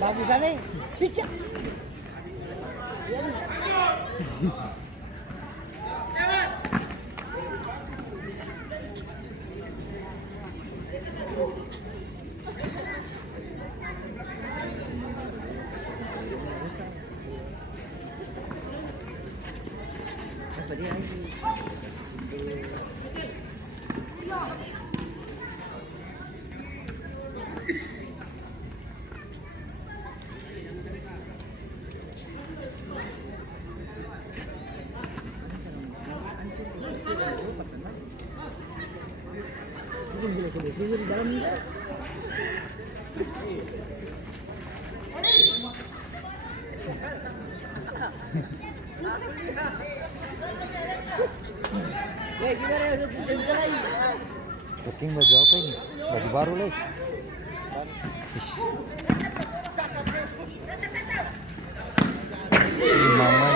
Bagusannya pizza. Di dalam Putting baju apa ini? Baju baru leh. Mama.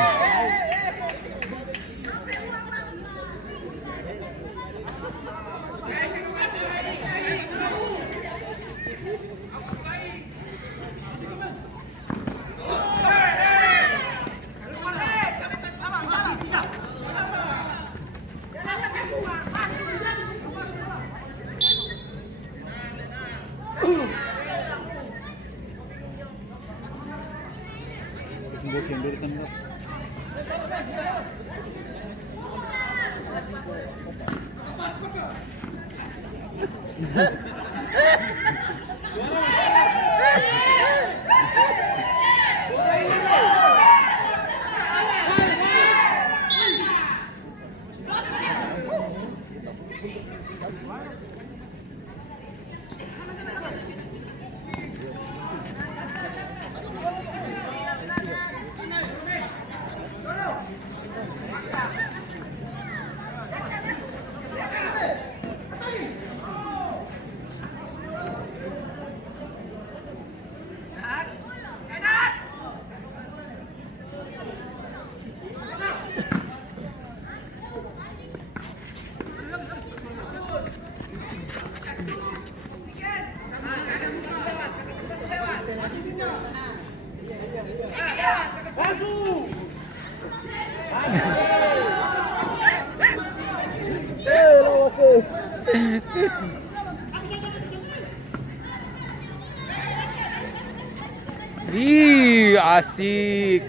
Ih, asik.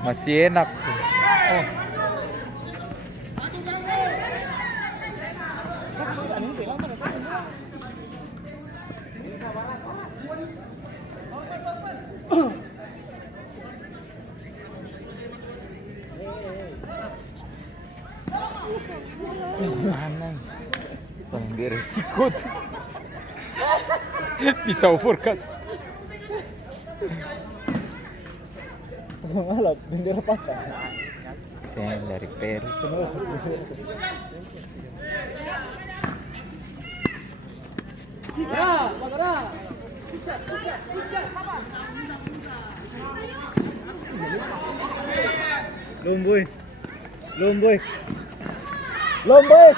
Masih enak. Oh. Mana? Paling beresiko tuh. Bisa overcast. malah bendera patah. Saya dari Peru. Lomboy. Lomboy. Lomboy.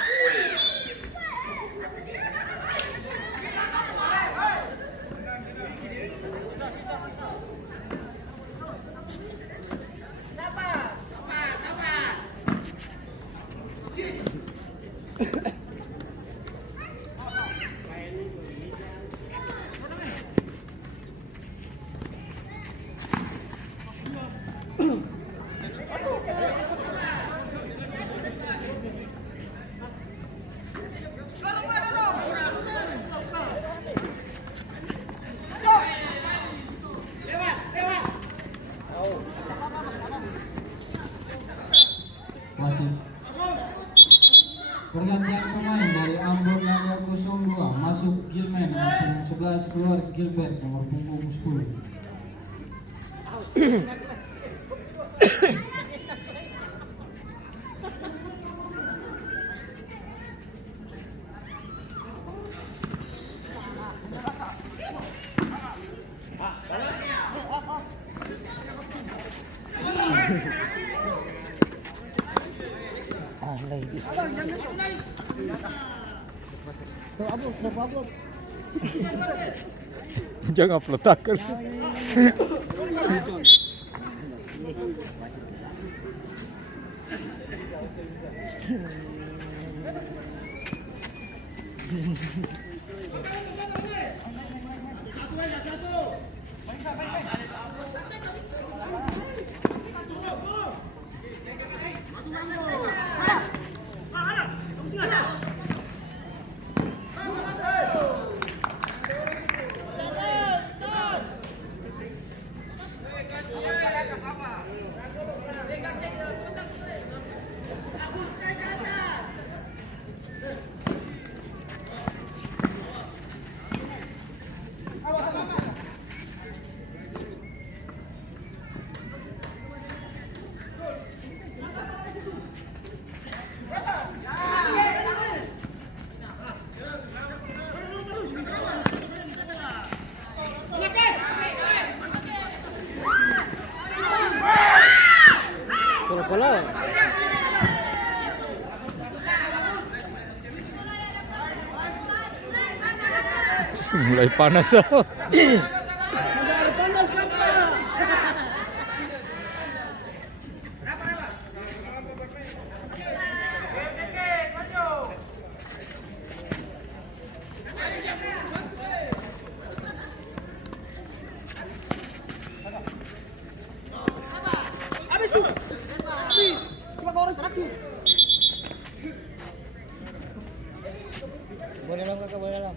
Masih pergantian pemain dari Ambon nomor 02 masuk Gilman nomor punggung 11 keluar Gilbert nomor punggung 10. Upload. Jangan upload takut. Kalau Mulai panas. boleh lah kakak, boleh lah.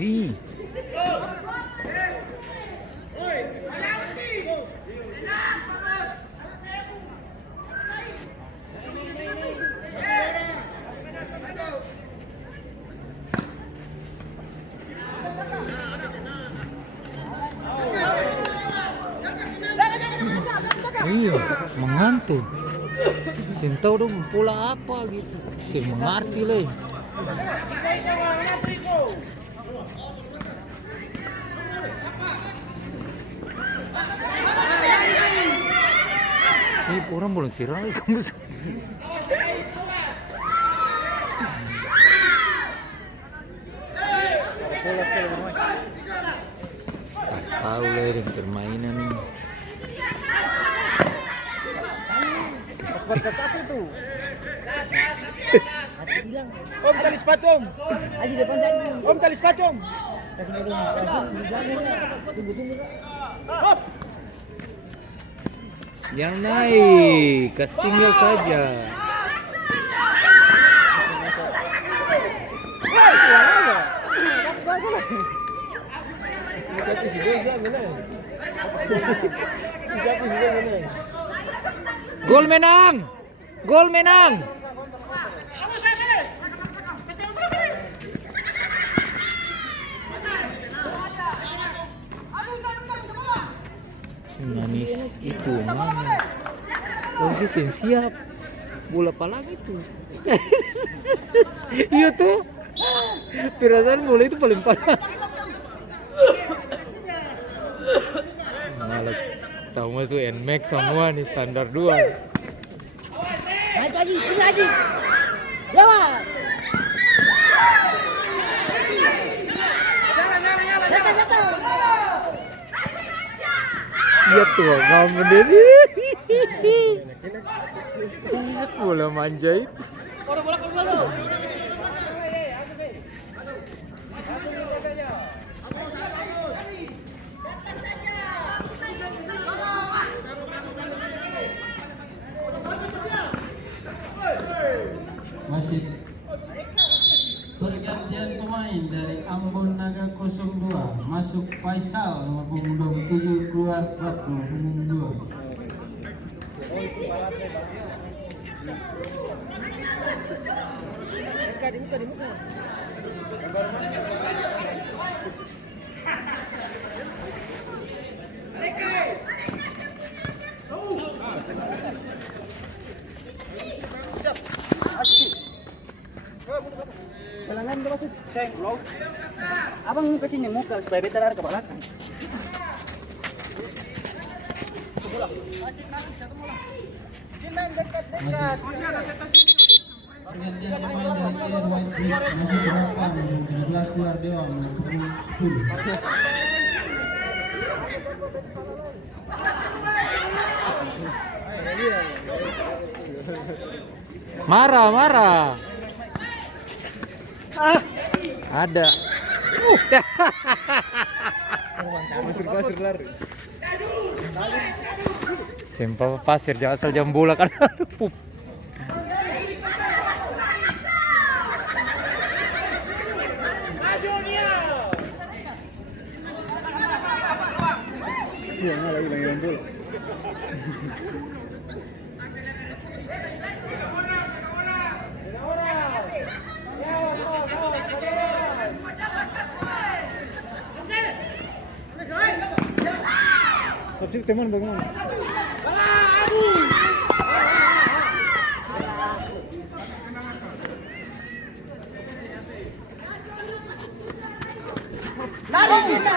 Wih. Iya, mengantuk. Sin tahu dong pola apa gitu. Sin mengerti lah. Ini orang belum sirang lagi kamu. Tahu lah yang permainan ini. Pas kaki tuh. Om tali sepatu om. Aji depan saya. Om tali sepatu om. Hop. Yang naik, kas tinggal saja. Gol menang! Gol menang! Manis itu mana? Lagi siap. Bola apa lagi tuh? Iya tuh. Perasaan bola itu paling panas. Males. Sama su NMAX semua nih standar 2. Haji, ini Haji. Lewat. Datang. Iya tuh, kamu diri. Bola manja itu. Masih Pergantian pemain dari Ambon Naga 02 masuk Faisal nomor punggung 27 keluar Bab nomor punggung 2. Di muka. Pelangan terus. Abang kesini muka supaya beta lari ke belakang. Pergantian pemain dari Ian White Beach masuk Rafa nomor 17 keluar Dewa nomor punggung 10. Marah. Ada. Pasir lari. Simpel pasir jangan asal jam bola kan. Aduh. Iya, lagi bola. Subsidi teman bagaimana? Lari kita.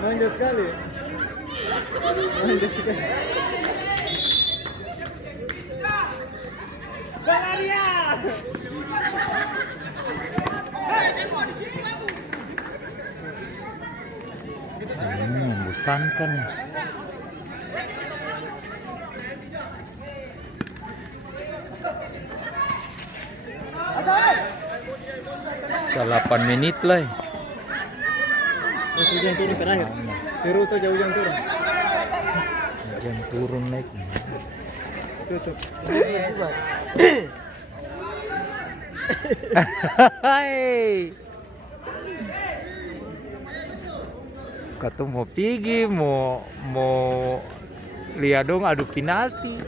Manja sekali. Membosankan. Salapan menit lah. Hujan turun terakhir. Seru tuh hujan turun. Hujan turun naik. Tutup. Hai. Kata mau pergi, mau lihat dong adu penalti.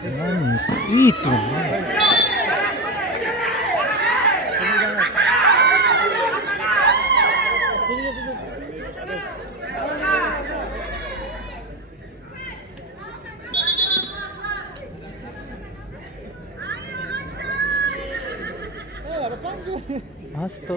Manis itu. Asto.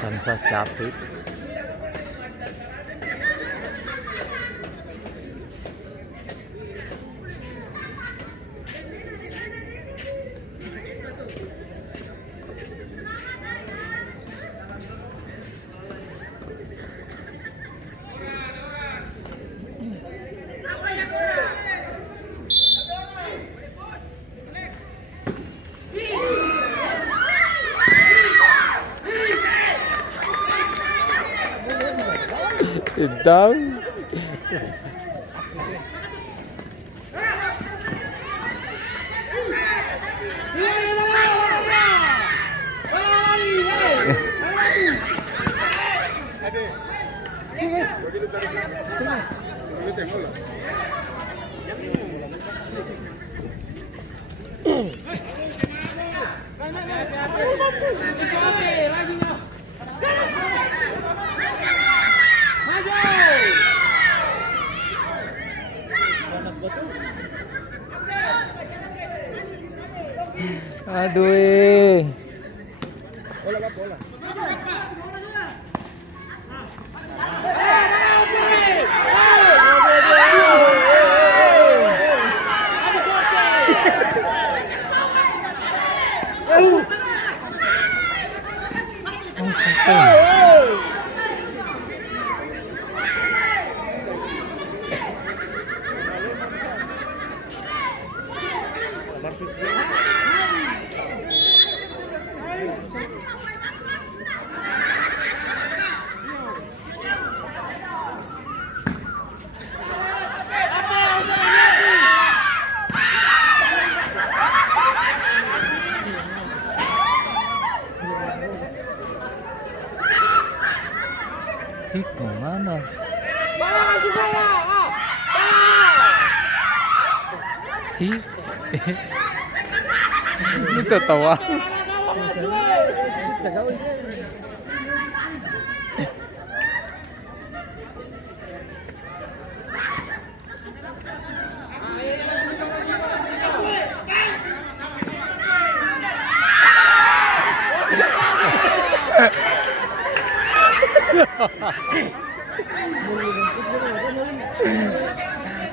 Sansa capek. Tahu. Aduh. Oh, siapa? Ih, kemana? Ih, ini tertawa.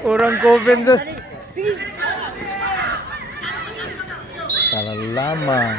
Orang komen tuh. Terlalu lama.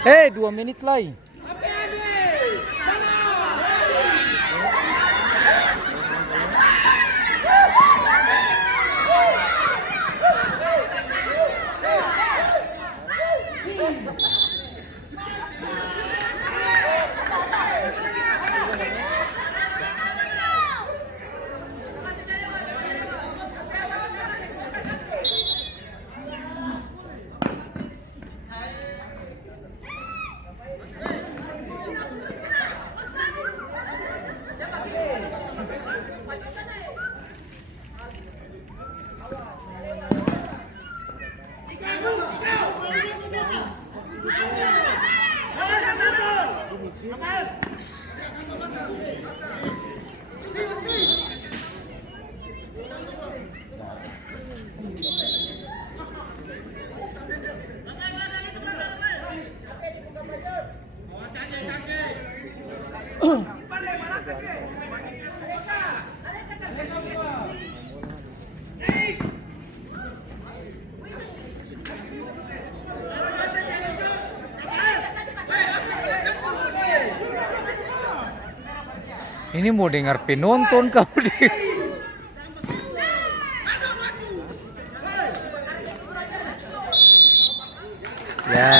Hei, 2 menit lagi. Ini mau dengar penonton kamu deh. Ya.